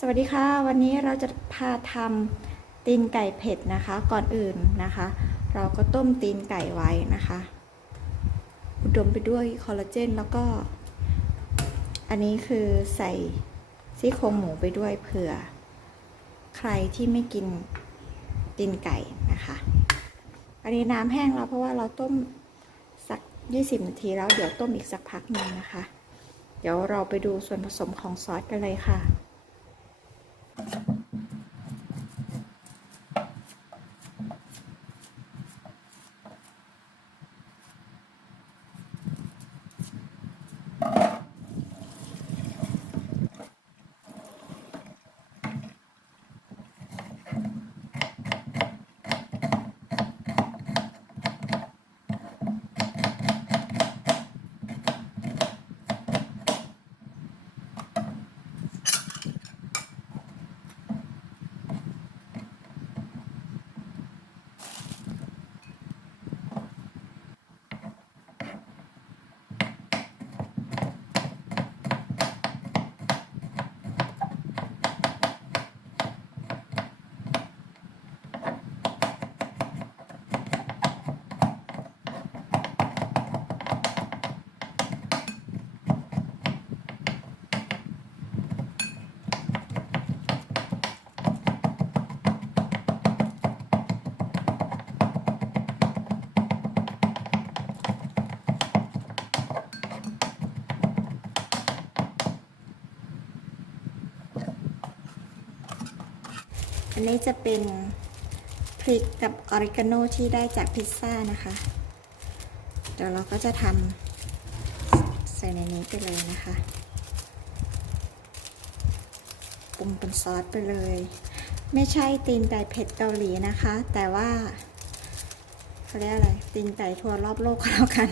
สวัสดีค่ะ วันนี้เราจะพาทำตีนไก่เผ็ดนะคะ ก่อนอื่นนะคะ เราก็ต้มตีนไก่ไว้นะคะ อุดมไปด้วยคอลลาเจนแล้วก็ อันนี้คือใส่ซี่โครงหมูไปด้วยเผื่อ ใครที่ไม่กินตีนไก่นะคะ อันนี้น้ำแห้งแล้วเพราะว่าเราต้มสัก 20 นาทีแล้วเดี๋ยวต้มอีกสักพักหนึ่งนะคะ เดี๋ยวเราไปดูส่วนผสมของซอสกันเลยค่ะ อันนี้จะเป็นพริกกับออริกาโนที่ได้จากพิซซ่านะคะ เดี๋ยวเราก็จะทำใส่ในนี้ไปเลยนะคะปรุงเป็นซอสไปเลย ไม่ใช่ตีนไก่เผ็ดเกาหลีนะคะ แต่ว่าเขาเรียกอะไรตีนไก่ทั่วรอบโลกก็แล้วกัน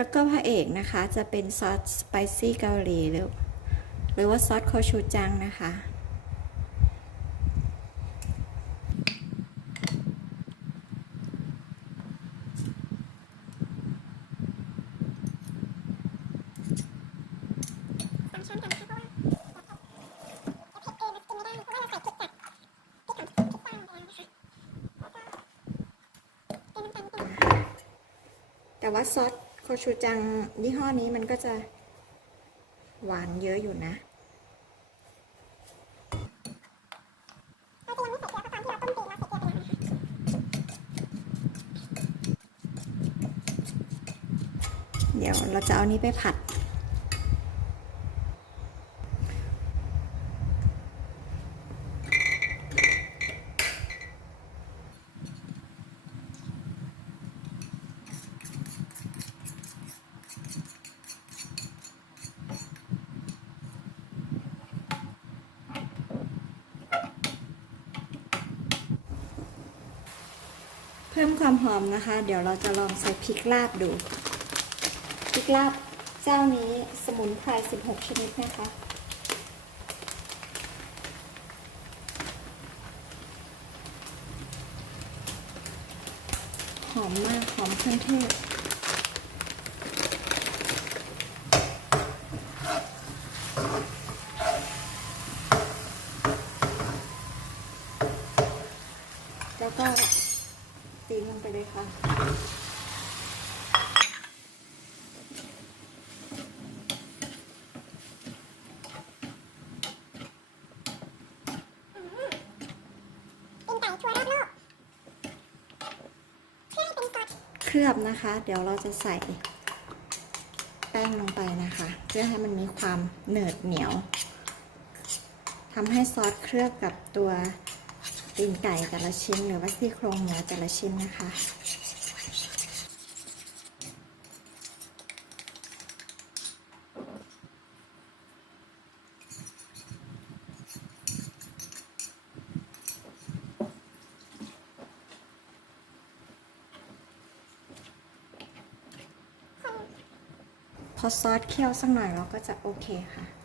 แล้วก็พระเอกนะคะจะเป็นซอสสไปซี่เกาหลีหรือหรือว่าซอสโคชูจังนะคะแต่ว่าซอส คชูจังยี่ห้อนี้มันก็จะหวานเยอะอยู่นะเดี๋ยวเราจะเอานี้ไปผัด พิ่มความหอมนะคะ เดี๋ยวเราจะลองใส่พริกลาบดู พริกลาบเจ้านี้สมุนไพร 16 ชนิดนะคะ หอมมากหอมเครื่องเทศแล้วก็ ตีลงไปเลยค่ะตีนไก่ทั่วรอบโลกเพื่อให้เป็นซอสเคลือบนะคะ เดี๋ยวเราจะใส่แป้งลงไปนะคะ เพื่อให้มันมีความเหนืดเหนียวทำให้ซอสเคลือบกับตัว ตีนไก่แต่ละชิ้นหรือว่าซี่โครงหมูแต่ละชิ้นนะคะพอซอสเคี่ยวสักหน่อยเราก็จะโอเคค่ะ